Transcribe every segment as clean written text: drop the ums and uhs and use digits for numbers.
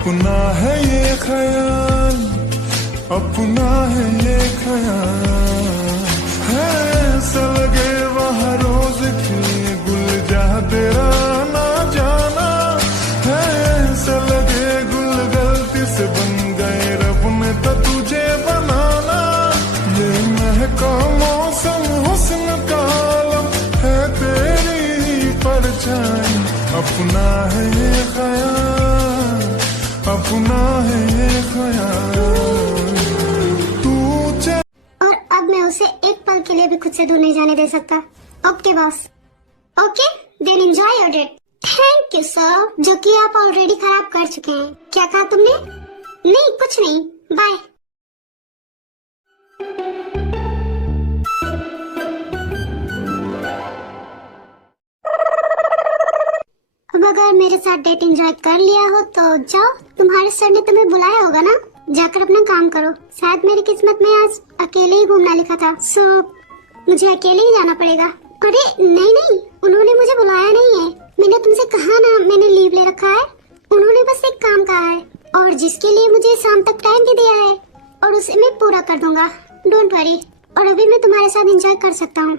अपना है ये ख्याल, अपना है ये ख्याल, है ऐसा लगे वहाँ रोज की गुल जा तेरा ना जाना, है ऐसा लगे गुल गलती से बन गए रब ने तो तुझे बनाना। ये महका मौसम हुस्न का आलम है तेरी परछाई, अपना है ये ख्याल, अपना है ये ख्याल। और अब मैं उसे एक पल के लिए भी खुद से दूर नहीं जाने दे सकता। Okay boss, okay then enjoy your date. Thank you sir, जो कि आप ऑलरेडी खराब कर चुके हैं। क्या कहा तुमने? नहीं कुछ नहीं, बाय। अब अगर मेरे साथ डेट एंजॉय कर लिया हो तो जाओ, तुम्हारे सर ने तुम्हें बुलाया होगा ना, जाकर अपना काम करो। शायद मेरी किस्मत में आज अकेले ही घूमना लिखा था, सो मुझे अकेले ही जाना पड़ेगा। अरे नहीं नहीं, उन्होंने मुझे बुलाया नहीं है, मैंने तुमसे कहा ना मैंने लीव ले रखा है। उन्होंने बस एक काम कहा है और जिसके लिए मुझे शाम तक टाइम भी दिया है और उसे मैं पूरा कर दूंगा, डोंट वरी। और अभी मैं तुम्हारे साथ एंजॉय कर सकता हूँ,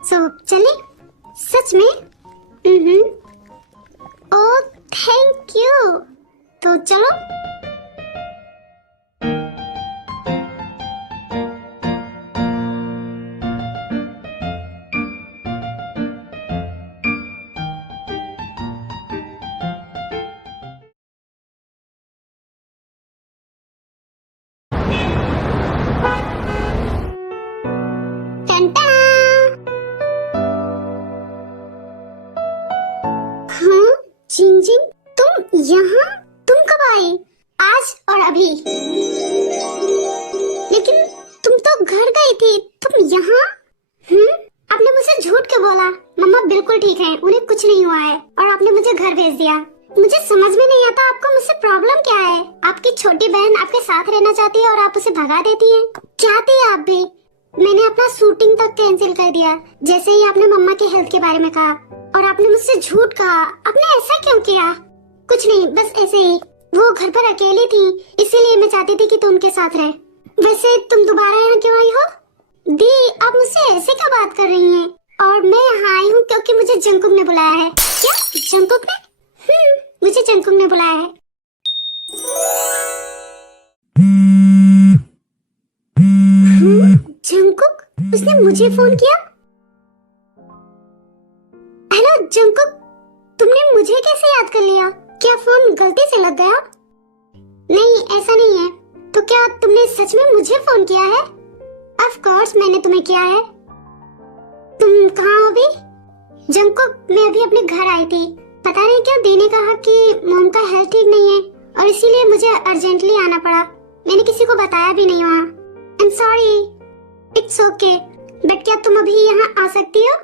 सो चले? सच में? ओह थैंक यू, तो चलो। जिंग जिंग, तुम यहाँ? तुम कब आई? आज और अभी? लेकिन तुम तो घर गई थी, तुम यहाँ? आपने मुझसे झूठ क्यों बोला? मम्मा बिल्कुल ठीक है, उन्हें कुछ नहीं हुआ है और आपने मुझे घर भेज दिया। मुझे समझ में नहीं आता आपको मुझसे प्रॉब्लम क्या है। आपकी छोटी बहन आपके साथ रहना चाहती है और आप उसे भगा देती हैं। क्या थी आप भी? मैंने अपना शूटिंग तक कैंसिल कर दिया जैसे ही आपने मम्मा के हेल्थ के बारे में कहा, और आपने मुझसे झूठ कहा। आपने ऐसा क्यों किया? कुछ नहीं, बस ऐसे ही। वो घर पर अकेली थी, इसीलिए मैं चाहती थी कि तुम उनके साथ रहे। वैसे तुम दोबारा यहाँ क्यों आई हो? दी, आप मुझसे ऐसे क्या बात कर रही हैं? और मैं यहाँ आई हूँ क्योंकि मुझे जंकुक ने बुलाया है। क्या? जंकुक ने? मुझे जंकुक ने बुलाया है। जंकुक? उसने मुझे फोन किया? हेलो जंकुक, तुमने मुझे कैसे याद कर लिया? क्या फोन गलती से लग गया? नहीं ऐसा नहीं है। तो क्या तुमने सच में मुझे फोन किया है? ऑफ कोर्स मैंने तुम्हें किया है। तुम कहाँ हो अभी? जंकुक, मैं अभी अपने घर आई थी। पता नहीं क्यों दी ने कहा कि मोम का हेल्थ ठीक नहीं है और इसीलिए मुझे अर्जेंटली आना पड़ा। मैंने किसी को बताया भी नहीं वहाँ। I am sorry. It's okay, but क्या तुम अभी यहाँ आ सकती हो?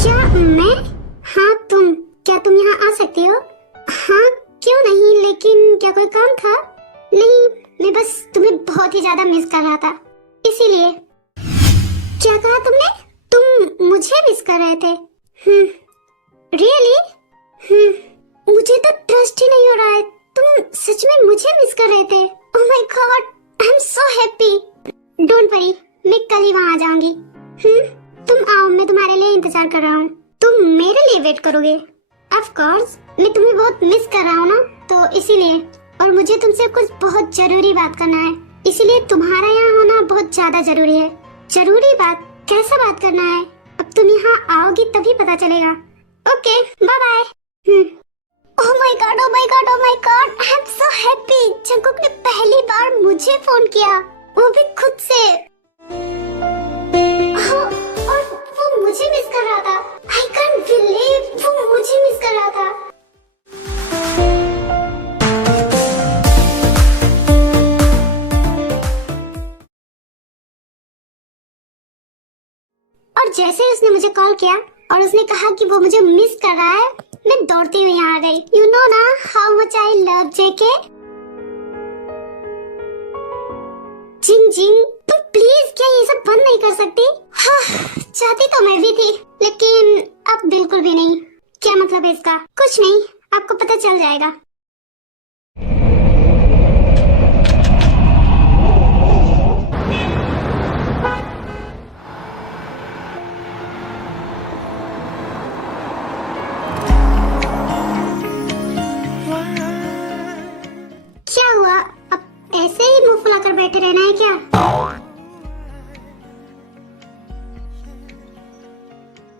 क्या मैं? हाँ तुम, क्या तुम यहाँ आ सकती हो? हाँ क्यों नहीं, लेकिन क्या कोई काम था? नहीं, मैं बस तुम्हें बहुत ही ज्यादा मिस कर रहा था, इसीलिए। क्या कहा तुमने? तुम मुझे मिस कर रहे थे? रियली? मुझे तो ट्रस्ट ही नहीं हो रहा है, तुम सच में मुझे मिस कर रहे थे? ओह my god, I am so happy. Don't worry, मैं कल ही वहाँ आ जाऊंगी। तुम आओ, मैं तुम्हारे लिए इंतजार कर रहा हूँ। तुम मेरे लिए वेट करोगे? ऑफ कोर्स, मैं तुम्हें बहुत मिस कर रहा हूँ ना, तो इसीलिए। और मुझे तुमसे कुछ बहुत जरूरी बात करना है, इसीलिए तुम्हारा यहाँ होना बहुत ज्यादा जरूरी है। जरूरी बात? कैसा बात करना है? अब तुम यहाँ आओगी तभी पता चलेगा। Okay bye bye. Oh my god, oh my god, oh my god, I am so happy. Jungkook ने पहली बार मुझे फोन किया, वो भी खुद से। और वो मुझे मिस कर रहा था। आई कांट बिलीव वो मुझे मिस कर रहा था। और जैसे ही उसने मुझे कॉल किया और उसने कहा कि वो मुझे मिस कर रहा है, मैं दौड़ती हुई यहाँ आ गई। यू नो ना हाउ मच आई लव जेके। जिंग जिंग, तुम प्लीज क्या ये सब बंद नहीं कर सकती? हाँ, चाहती तो मैं भी थी, लेकिन अब बिल्कुल भी नहीं। क्या मतलब है इसका? कुछ नहीं, आपको पता चल जाएगा।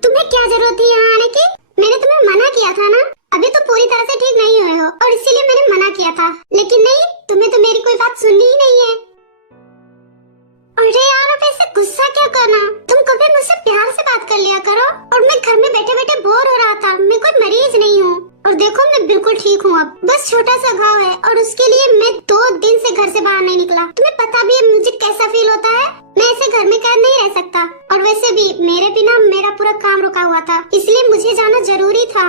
तुम्हें क्या जरूरत थी यहाँ आने की? मैंने तुम्हें मना किया था ना, अभी तो पूरी तरह से ठीक नहीं हुए हो और इसीलिए मैंने मना किया था। लेकिन नहीं, तुम्हें तो मेरी कोई बात सुननी ही नहीं है। अरे यार, अब ऐसे गुस्सा क्या करना, तुम कभी मुझसे प्यार से बात कर लिया करो। और मैं घर में बैठे बैठे बोर हो रहा था, मैं कोई मरीज नहीं हूँ। और देखो मैं बिल्कुल ठीक हूँ, अब बस छोटा सा घाव है और उसके लिए मैं 2 दिन से घर से बाहर नहीं निकला। तुम्हें पता भी है मुझे कैसा फील होता है। मैं ऐसे घर में कैद नहीं रह सकता और वैसे भी मेरे बिना मेरा पूरा काम रुका हुआ था, इसलिए मुझे जाना जरूरी था।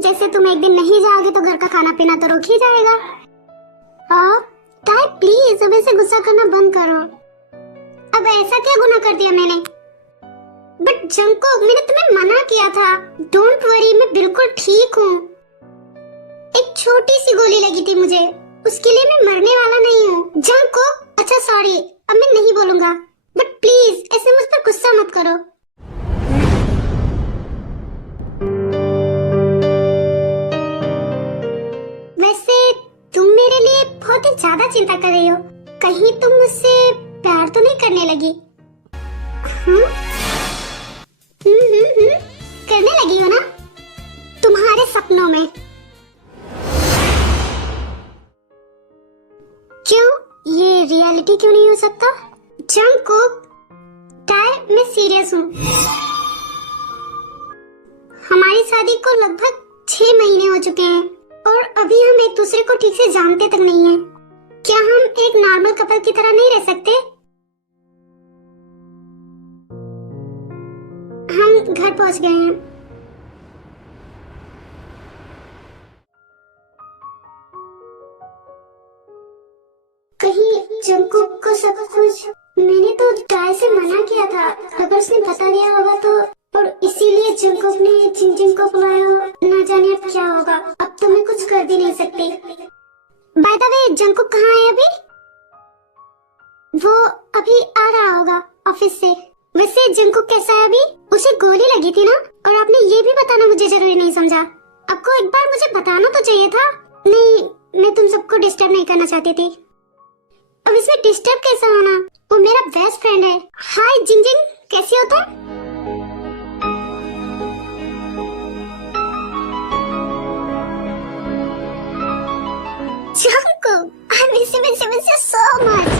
जैसे तुम एक दिन नहीं जाओगे तो घर का खाना पीना तो रुक ही जाएगा। ताई प्लीज अब ऐसे गुस्सा करना बंद करो। अब ऐसा क्या गुनाह कर दिया मैंने? बट जंगकुक, मैंने तुम्हें मना किया था। डोंट वरी, मैं बिल्कुल ठीक हूँ। एक छोटी सी गोली लगी थी मुझे, उसके लिए मैं मरने वाला नहीं हूँ। जंगकुक, अच्छा सॉरी, अब मैं नहीं बोलूंगा। बट प्लीज ऐसे मुझ पर गुस्सा मत करो। वैसे तुम मेरे लिए बहुत ही ज्यादा चिंता कर रही हो, कहीं तुम मुझसे प्यार तो नहीं करने लगी? करने लगी हो ना, तुम्हारे सपनों में। क्यों, ये रियलिटी क्यों नहीं हो सकता? जंगकुक, ताई मैं सीरियस हूँ। हमारी शादी को लगभग 6 महीने हो चुके हैं और अभी हम एक दूसरे को ठीक से जानते तक नहीं हैं। क्या हम एक नॉर्मल कपल की तरह नहीं रह सकते? हम घर पहुंच गए हैं। कहीं जंगकुक को सब कुछ, मैंने तो ताई से मना किया था, अगर उसने बता दिया होगा तो, और इसीलिए जंगकुक ने जिंजिंग को बुलाया हो। ना जाने अब क्या होगा, अब तो मैं कुछ कर भी नहीं सकती। बाय द वे, जंगकुक कहाँ है अभी? वो अभी आ रहा होगा ऑफिस से। वैसे जंगकुक कैसा है अभी? उसे गोली लगी थी ना, और आपने ये भी बताना मुझे जरूरी नहीं समझा। आपको एक बार मुझे बताना तो चाहिए था। नहीं, मैं तुम सबको डिस्टर्ब नहीं करना चाहती थी। अब इसमें डिस्टर्ब कैसा होना, वो मेरा बेस्ट फ्रेंड है। हाय जिंजिंग, कैसी हो तुम? Jungkook, I miss you so much.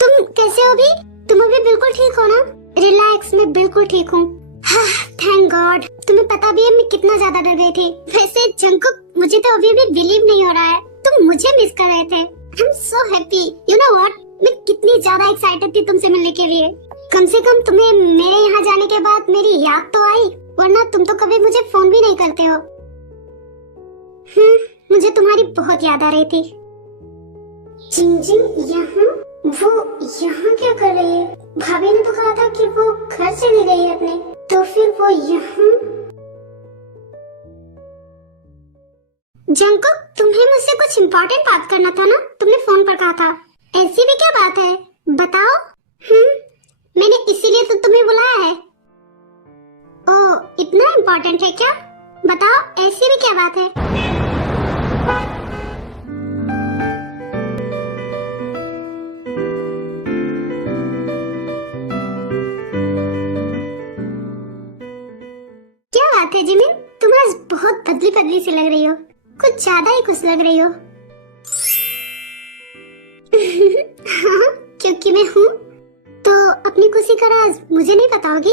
तुम कैसे हो अभी? तुम अभी बिल्कुल ठीक हो ना? रिलैक्स, मैं बिल्कुल ठीक हूँ। Thank God. तुम्हें पता भी है मैं कितना ज्यादा डर गई थी। वैसे जंगकुक, मुझे तो अभी भी बिलीव नहीं हो रहा है तुम मुझे मिस कर रहे थे। आई am so happy. You know what, मैं कितनी ज्यादा एक्साइटेड थी तुमसे मिलने के लिए। कम से कम तुम्हें मेरे यहाँ जाने के बाद मेरी याद तो आई, वरना तुम तो कभी मुझे फोन भी नहीं करते हो। मुझे तुम्हारी बहुत याद आ रही थी। जिंजिंग यहाँ, वो यहाँ क्या कर रही है? भाभी ने तो कहा था कि वो घर चली गई है अपने, तो फिर वो यहाँ। जंगकुक, तुम्हें मुझसे कुछ इम्पोर्टेंट बात करना था ना, तुमने फोन पर कहा था। ऐसी भी क्या बात है, बताओ। मैंने इसीलिए तो तुम्हें बुलाया है। ओह, इतना इम्पोर्टेंट है क्या? बताओ, ऐसी भी क्या बात है? क्या बात है जिमिन, तुम आज बहुत बदली बदली सी लग रही हो, कुछ ज्यादा ही खुश लग रही हो। हाँ, क्योंकि मैं हूँ। तो अपनी खुशी का राज मुझे नहीं बताओगी?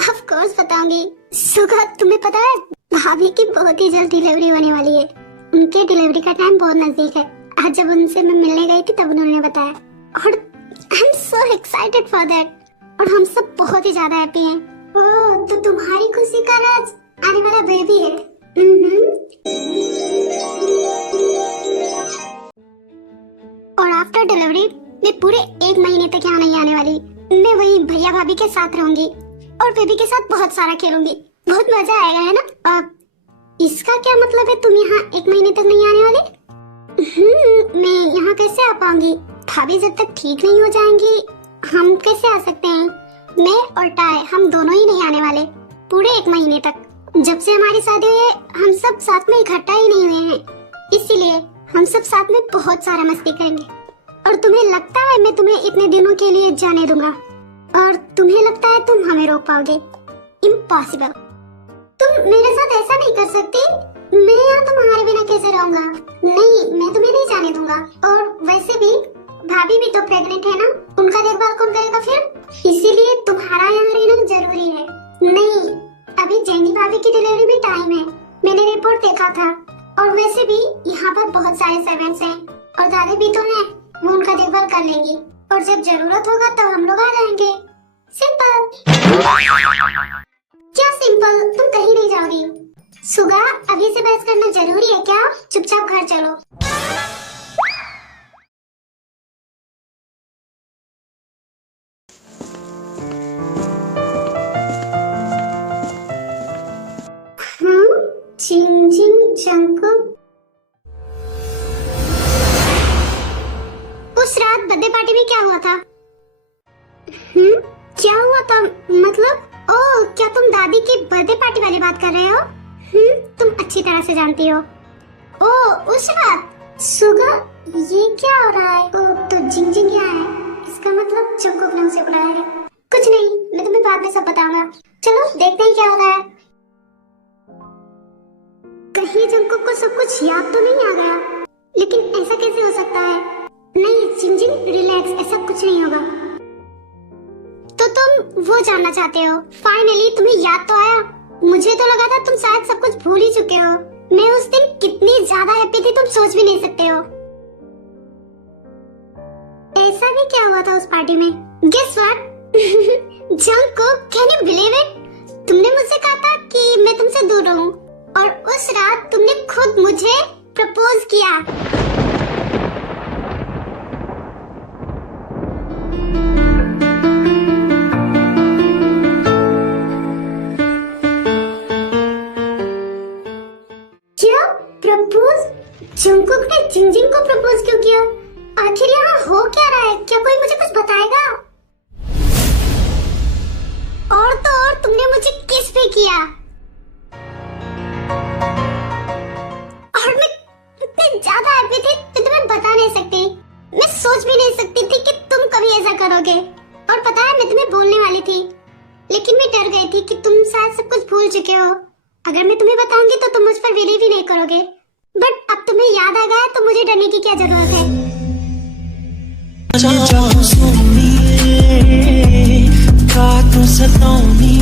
ऑफ कोर्स बताऊंगी। सुगा, तुम्हें पता है भाभी की बहुत ही जल्द डिलीवरी होने वाली है। उनके डिलीवरी का टाइम बहुत नजदीक है। आज जब उनसे मैं मिलने गई थी तब उन्होंने बताया, और आई am so excited for that. और हम सब बहुत ही ज्यादा हैप्पी हैं। ओह, तो तुम्हारी खुशी का राज आने वाला बेबी है। और आफ्टर डिलीवरी मैं पूरे 1 महीने तक यहाँ नहीं आने वाली। मैं वही भैया भाभी के साथ रहूंगी और बेबी के साथ बहुत सारा खेलूंगी। बहुत मजा आएगा, है ना? इसका क्या मतलब है, तुम यहाँ 1 महीने तक नहीं आने वाले? मैं यहाँ कैसे आ पाऊंगी? भाभी जब तक ठीक नहीं हो जाएंगी हम कैसे आ सकते हैं? मैं और टाई, हम दोनों ही नहीं आने वाले। पूरे 1 महीने तक। जब से हमारी शादी हुई है हम सब साथ में इकट्ठा ही नहीं हुए हैं, इसीलिए हम सब साथ में बहुत सारा मस्ती करेंगे। और तुम्हें लगता है मैं तुम्हें इतने दिनों के लिए जाने दूंगा और तुम्हें लगता है तुम हमें रोक पाओगे? इम्पॉसिबल। तुम मेरे साथ ऐसा नहीं कर सकती। मैं यहाँ तुम्हारे बिना कैसे रहूंगा? नहीं, मैं तुम्हें नहीं जाने दूंगा। और वैसे भी भाभी भी तो प्रेग्नेंट है ना, उनका देखभाल कौन करेगा फिर? इसीलिए तुम्हारा यहाँ रहना जरूरी है। नहीं, अभी जेनी भाभी की डिलीवरी में टाइम है, मैंने रिपोर्ट देखा था। और वैसे भी यहाँ पर बहुत सारे सर्वेंट्स हैं और दादी भी तो हैं, वो उनका देखभाल कर लेंगी। और जब जरूरत होगा तब हम लोग आ जाएंगे। सिंपल। क्या सिंपल? तुम कहीं नहीं जाओगी। सुगा, अभी से बहस करना जरूरी है क्या? चुपचाप घर चलो। जिंग जिंग जंकुक। उस रात बर्थडे पार्टी में क्या हुआ था? क्या हुआ था मतलब? ओह, क्या तुम दादी की बर्थडे पार्टी वाली बात कर रहे हो? तुम अच्छी तरह से जानती हो। ओह, उस रात। सुगा, ये क्या हो रहा है? ओह, तो जिंग जिंग क्या है? इसका मतलब जंकुक ने उसे बुलाया है। कुछ नहीं, मैं तुम्हें बाद में सब बताऊंगा। चलो देखते हैं क्या होता है। कहीं जंकुक को सब कुछ याद तो नहीं आ गया? लेकिन ऐसा कैसे हो सकता है? नहीं जिंग जिंग, रिलैक्स, ऐसा कुछ नहीं होगा। तो तुम वो जानना चाहते हो? फाइनली तुम्हें याद तो आया। मुझे तो लगा था तुम शायद सब कुछ भूल ही चुके हो। मैं उस दिन कितनी ज्यादा हैप्पी थी तुम सोच भी नहीं सकते हो। ऐसा भी क्या हुआ था उस पार्टी में? Guess what? Jungkook, can you believe it? तुमने मुझसे कहा था कि मैं तुमसे दूर रहूं और उस रात तुमने खुद मुझे प्रपोज किया। क्या प्रपोज? जंकुक ने जिंग जिंग को प्रपोज क्यों किया? आखिर यहाँ हो क्या रहा है? क्या कोई मुझे कुछ बताएगा? और तो और तुमने मुझे किस भी किया और मैं इतनी ज्यादा हैप्पी थी मैं तुम्हें बता नहीं सकती। मैं सोच भी नहीं सकती थी कि तुम कभी ऐसा करोगे। और पता है मैं तुम्हें बोलने वाली थी, लेकिन मैं डर गई थी कि तुम शायद सब कुछ भूल चुके हो। अगर मैं तुम्हें बताऊंगी तो तुम मुझ पर बिलीव ही नहीं करोगे। बट अब तुम्हें याद आ गया तो मुझे डरने की क्या जरूरत है? सताऊंगी